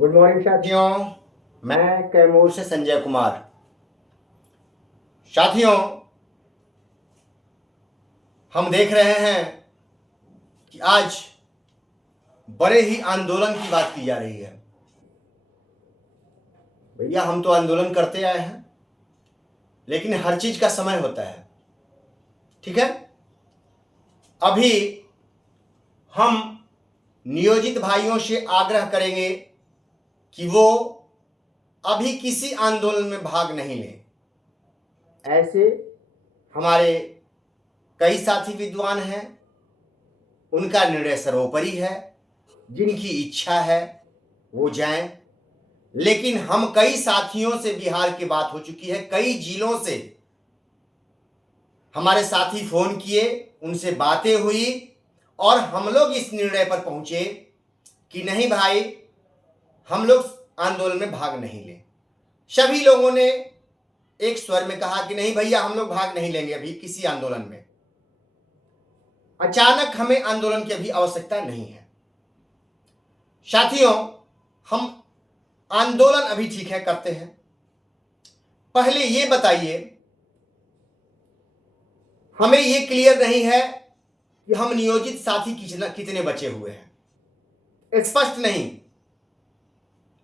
Good morning साथियों, मैं कैमूर से संजय कुमार। साथियों, हम देख रहे हैं कि आज बड़े ही आंदोलन की बात की जा रही है। भैया, हम तो आंदोलन करते आए हैं, लेकिन हर चीज का समय होता है। ठीक है, अभी हम नियोजित भाइयों से आग्रह करेंगे कि वो अभी किसी आंदोलन में भाग नहीं लें। ऐसे हमारे कई साथी विद्वान हैं, उनका निर्णय सर्वोपरि है, जिनकी इच्छा है वो जाएं। लेकिन हम कई साथियों से, बिहार की बात हो चुकी है, कई जिलों से हमारे साथी फोन किए, उनसे बातें हुई और हम लोग इस निर्णय पर पहुंचे कि नहीं भाई, हम लोग आंदोलन में भाग नहीं लें। सभी लोगों ने एक स्वर में कहा कि नहीं भैया, हम लोग भाग नहीं लेंगे अभी किसी आंदोलन में। अचानक हमें आंदोलन की अभी आवश्यकता नहीं है। साथियों, हम आंदोलन अभी ठीक है करते हैं। पहले ये बताइए, हमें ये क्लियर नहीं है कि हम नियोजित साथी कितने बचे हुए हैं, स्पष्ट नहीं।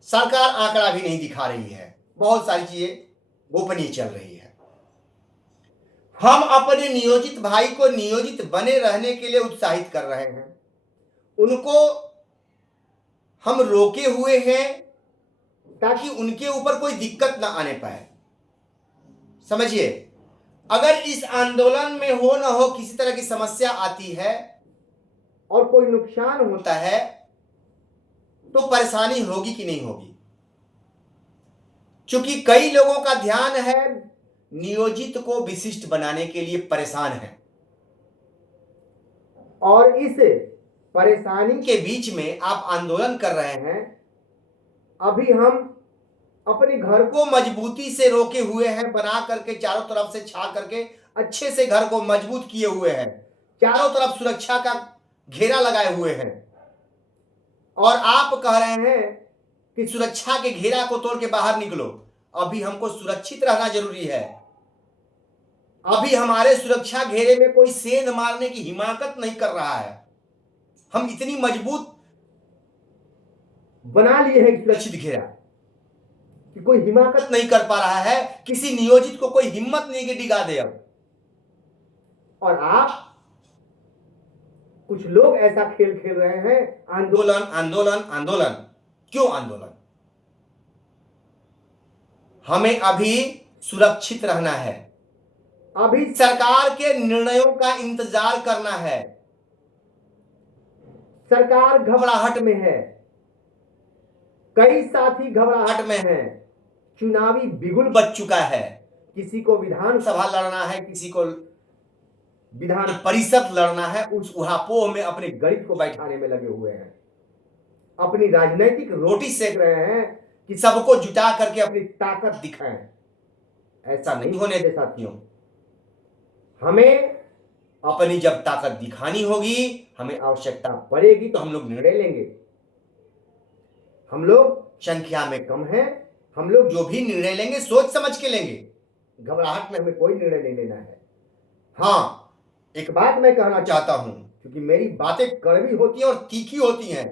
सरकार आंकड़ा भी नहीं दिखा रही है, बहुत सारी चीजें गोपनीय चल रही है। हम अपने नियोजित भाई को नियोजित बने रहने के लिए उत्साहित कर रहे हैं, उनको हम रोके हुए हैं ताकि उनके ऊपर कोई दिक्कत ना आने पाए। समझिए, अगर इस आंदोलन में हो ना हो किसी तरह की समस्या आती है और कोई नुकसान होता है तो परेशानी होगी कि नहीं होगी। क्योंकि कई लोगों का ध्यान है नियोजित को विशिष्ट बनाने के लिए परेशान है, और इस परेशानी के बीच में आप आंदोलन कर रहे हैं। अभी हम अपने घर को मजबूती से रोके हुए हैं, बना करके चारों तरफ से छा करके अच्छे से घर को मजबूत किए हुए हैं, चारों तरफ सुरक्षा का घेरा लगाए हुए हैं, और आप कह रहे हैं कि सुरक्षा के घेरा को तोड़ के बाहर निकलो। अभी हमको सुरक्षित रहना जरूरी है। अभी हमारे सुरक्षा घेरे में कोई सेंध मारने की हिमाकत नहीं कर रहा है। हम इतनी मजबूत बना लिए हैं सुरक्षित घेरा कि कोई हिमाकत नहीं कर पा रहा है, किसी नियोजित को कोई हिम्मत नहीं कि डिगा दे अब। और आप कुछ लोग ऐसा खेल खेल रहे हैं, आंदोलन आंदोलन आंदोलन। क्यों आंदोलन? हमें अभी सुरक्षित रहना है, अभी सरकार के निर्णयों का इंतजार करना है। सरकार घबराहट में है, कई साथी घबराहट में हैं, चुनावी बिगुल बच चुका है। किसी को विधानसभा लड़ना है, किसी को विधान परिषद लड़ना है, उस उहापोह में अपने गणित को बैठाने में लगे हुए हैं, अपनी राजनीतिक रोटी सेक रहे हैं कि सबको जुटा करके अपनी ताकत दिखाएं। ऐसा नहीं होने दे साथियों। हमें अपनी जब ताकत दिखानी होगी, हमें आवश्यकता पड़ेगी तो हम लोग निर्णय लेंगे। हम लोग संख्या में कम हैं, हम लोग जो भी निर्णय लेंगे सोच समझ के लेंगे। घबराहट में हमें कोई निर्णय नहीं लेना है। हाँ, एक बात मैं कहना चाहता हूं, क्योंकि मेरी बातें कड़वी होती हैं और तीखी होती हैं,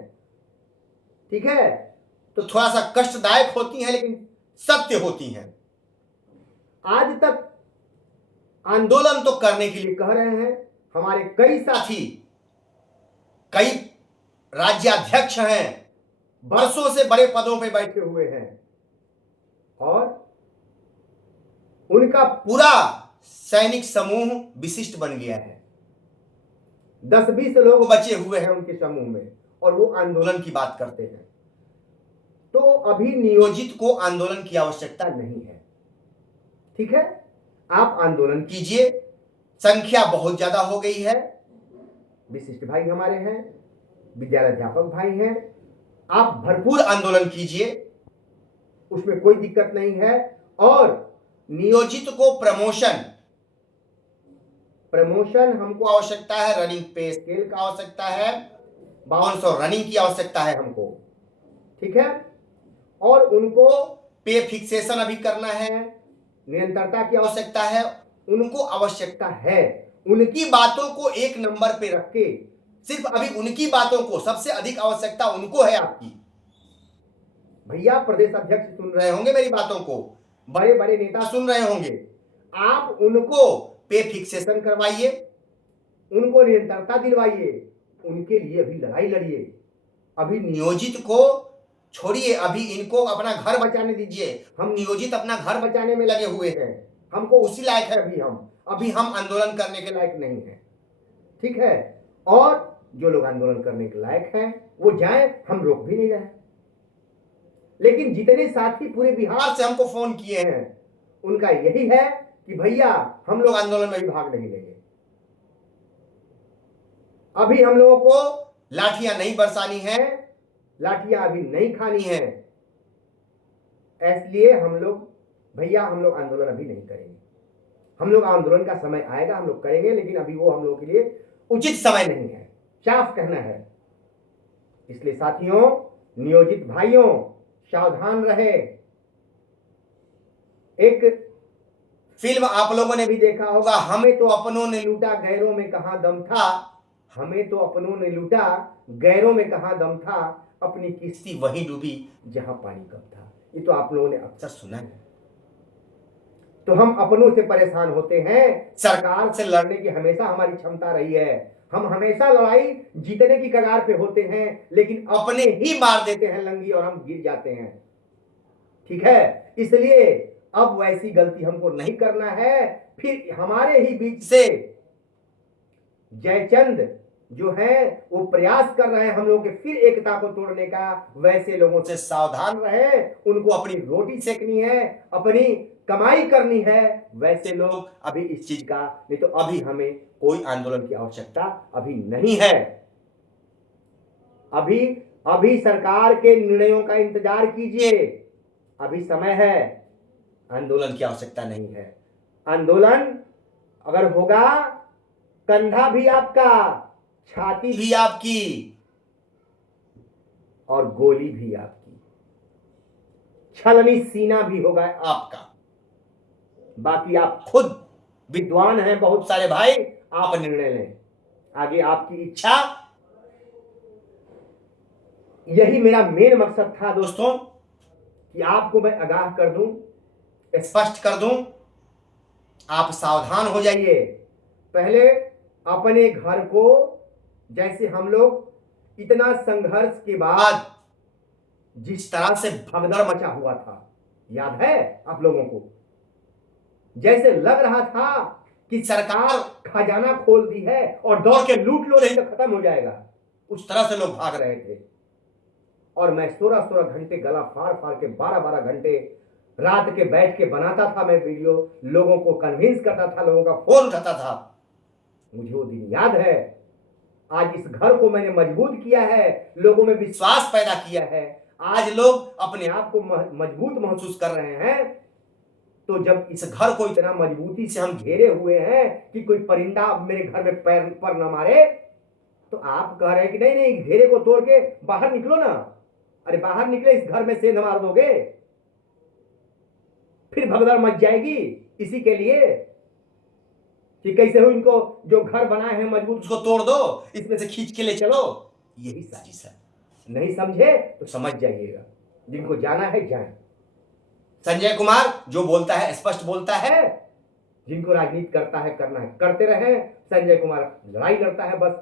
ठीक है, तो थोड़ा सा कष्टदायक होती हैं, लेकिन सत्य होती हैं। आज तक आंदोलन तो करने के लिए कह रहे हैं, हमारे कई साथी, कई राज्याध्यक्ष हैं, वर्षों से बड़े पदों पे बैठे हुए हैं, और उनका पूरा सैनिक समूह विशिष्ट बन गया है। 10-20 लोग बचे हुए हैं उनके समूह में, और वो आंदोलन की बात करते हैं। तो अभी नियोजित को आंदोलन की आवश्यकता नहीं है। ठीक है, आप आंदोलन कीजिए। संख्या बहुत ज्यादा हो गई है, विशिष्ट भाई हमारे हैं, विद्यालय अध्यापक भाई हैं, आप भरपूर आंदोलन कीजिए, उसमें कोई दिक्कत नहीं है। और नियोजित को प्रमोशन हमको आवश्यकता है, रनिंग पे स्केल का आवश्यकता है, 5200 रनिंग की आवश्यकता है हमको। ठीक है, और उनको पे फिक्सेशन अभी करना है, निरंतरता की आवश्यकता है, उनको आवश्यकता है। उनकी बातों को एक नंबर पे रख के, सिर्फ अभी उनकी बातों को सबसे अधिक आवश्यकता उनको है आपकी। भैया प्रदेश अध्यक्ष सुन रहे होंगे मेरी बातों को, बड़े बड़े नेता सुन रहे होंगे, आप उनको पे फिक्सेशन करवाइए, उनको निरंतरता दिलवाइए, उनके लिए अभी लड़ाई लड़िए। अभी नियोजित को छोड़िए, अभी इनको अपना घर बचाने दीजिए। हम नियोजित अपना घर बचाने में लगे हुए हैं, हमको उसी लायक है अभी हम आंदोलन करने के लायक नहीं है, ठीक है। और जो लोग आंदोलन करने के लायक हैं वो जाएं, हम रोक भी नहीं रहे। लेकिन जितने साथी पूरे बिहार से हमको फोन किए हैं उनका यही है कि भैया हम लोग आंदोलन में भी भाग नहीं लेंगे, अभी हम लोगों को लाठियां नहीं बरसानी है, लाठियां अभी नहीं खानी है, इसलिए हम लोग आंदोलन अभी नहीं करेंगे। हम लोग आंदोलन का समय आएगा, हम लोग करेंगे, लेकिन अभी वो हम लोगों के लिए उचित समय नहीं है, साफ कहना है। इसलिए साथियों, नियोजित भाइयों, सावधान रहे। एक फिल्म आप लोगों ने भी देखा होगा, हमें तो अपनों ने लूटा गैरों में कहां दम था, हमें तो अपनों ने लूटा गैरों में कहां दम था, अपनी किस्ती वहीं डूबी जहां पानी कम था। ये तो आप लोगों ने अक्सर सुना है। तो हम अपनों से परेशान होते हैं, सरकार से लड़ने की हमेशा हमारी क्षमता रही है, हम हमेशा लड़ाई जीतने की कगार पे होते हैं, लेकिन अपने ही मार देते हैं लंगी और हम गिर जाते हैं, ठीक है। इसलिए अब वैसी गलती हमको नहीं करना है। फिर हमारे ही बीच से जयचंद जो है वो प्रयास कर रहे हैं हम लोग के फिर एकता को तोड़ने का, वैसे लोगों से सावधान रहे। उनको अपनी रोटी सेकनी है, अपनी कमाई करनी है, वैसे लोग अभी इस चीज का, नहीं तो अभी हमें कोई आंदोलन की आवश्यकता अभी नहीं है। अभी सरकार के निर्णयों का इंतजार कीजिए, अभी समय है, आंदोलन की आवश्यकता नहीं है। आंदोलन अगर होगा, कंधा भी आपका, छाती भी आपकी और गोली भी आपकी, छलनी सीना भी होगा आपका। बाकी आप खुद विद्वान हैं बहुत सारे भाई, आप निर्णय लें, आगे आपकी इच्छा। यही मेरा मेन मकसद था दोस्तों, कि आपको मैं आगाह कर दूं, स्पष्ट कर दूं, आप सावधान हो जाइए। पहले अपने घर को, जैसे हम लोग इतना संघर्ष के बाद जिस तरह से भगदड़ मचा हुआ था, याद है आप लोगों को, जैसे लग रहा था कि सरकार खजाना खोल दी है और दौड़ के लूट लो नहीं तो खत्म हो जाएगा, उस तरह से लोग भाग रहे थे। और मैं 16-16 घंटे गला फाड़ फाड़ के 12-12 घंटे रात के बैठ के बनाता था मैं वीडियो, लोगों को कन्विंस करता था, लोगों का फोन उठाता था। मुझे वो दिन याद है। आज इस घर को मैंने मजबूत किया है, लोगों में विश्वास पैदा किया है, आज लोग अपने आप को मजबूत महसूस कर रहे हैं। तो जब इस घर को इतना मजबूती से हम घेरे हुए हैं कि कोई परिंदा मेरे घर में पैर पर न मारे, तो आप कह रहे हैं कि नहीं नहीं, घेरे को तोड़ के बाहर निकलो ना। अरे बाहर निकले, इस घर में सेंध मार दोगे, फिर भगदड़ मच जाएगी। इसी के लिए कि कैसे हो, इनको जो घर बनाए हैं मजबूत उसको तोड़ दो, इसमें से खींच के ले चलो, यही साजिश है। नहीं समझे तो समझ जाइएगा, जिनको जाना है जाए। संजय कुमार जो बोलता है स्पष्ट बोलता है, जिनको राजनीति करता है करना है करते रहे। संजय कुमार लड़ाई लड़ता है बस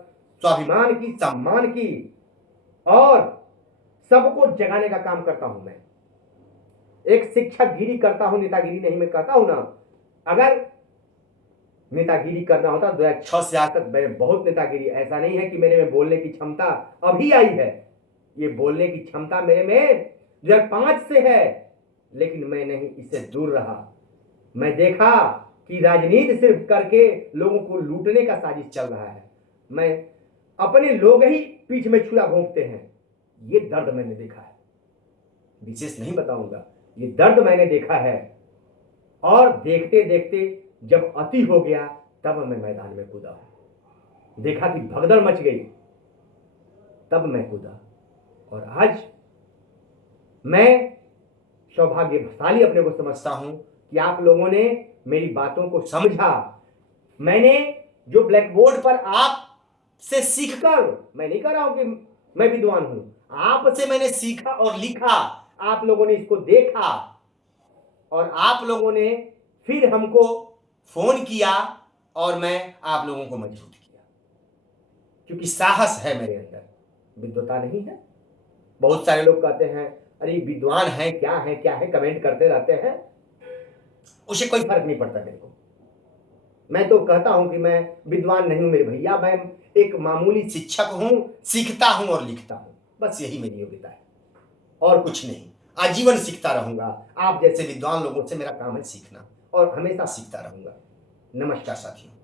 स्वाभिमान की, सम्मान की, और सबको जगाने का काम करता हूं मैं। एक शिक्षकगिरी करता हूं, नेतागिरी नहीं मैं कहता हूं ना। अगर नेतागिरी करना होता 2006 से आज तक मैंने बहुत नेतागिरी, ऐसा नहीं है कि मेरे में बोलने की क्षमता अभी आई है, ये बोलने की क्षमता मेरे में 2005 से है, लेकिन मैं नहीं, इससे दूर रहा। मैं देखा कि राजनीति सिर्फ करके लोगों को लूटने का साजिश चल रहा है, मैं अपने लोग ही पीठ में छुरा घोंपते हैं, ये दर्द मैंने देखा है, विशेष नहीं बताऊंगा, ये दर्द मैंने देखा है। और देखते देखते जब अति हो गया तब मैं मैदान में कूदा, देखा कि भगदड़ मच गई, तब मैं कूदा। और आज मैं सौभाग्यशाली अपने को समझता हूं कि आप लोगों ने मेरी बातों को समझा। मैंने जो ब्लैक बोर्ड पर आप से सीखकर, मैं नहीं कह रहा हूं कि मैं विद्वान हूं, आपसे मैंने सीखा और लिखा, आप लोगों ने इसको देखा और आप लोगों ने फिर हमको फोन किया और मैं आप लोगों को मजबूत किया, क्योंकि साहस है मेरे अंदर, विद्वता नहीं है। बहुत सारे लोग कहते हैं अरे विद्वान है क्या है, कमेंट करते रहते हैं, उसे कोई फर्क नहीं पड़ता मेरे को। मैं तो कहता हूं कि मैं विद्वान नहीं हूं मेरे भैया, मैं एक मामूली शिक्षक हूं, सीखता हूं और लिखता हूं, बस यही मेरी योग्यता है और कुछ नहीं। आजीवन सीखता रहूंगा। आप जैसे विद्वान लोगों से मेरा काम है सीखना और हमेशा सीखता रहूंगा। नमस्कार साथियों।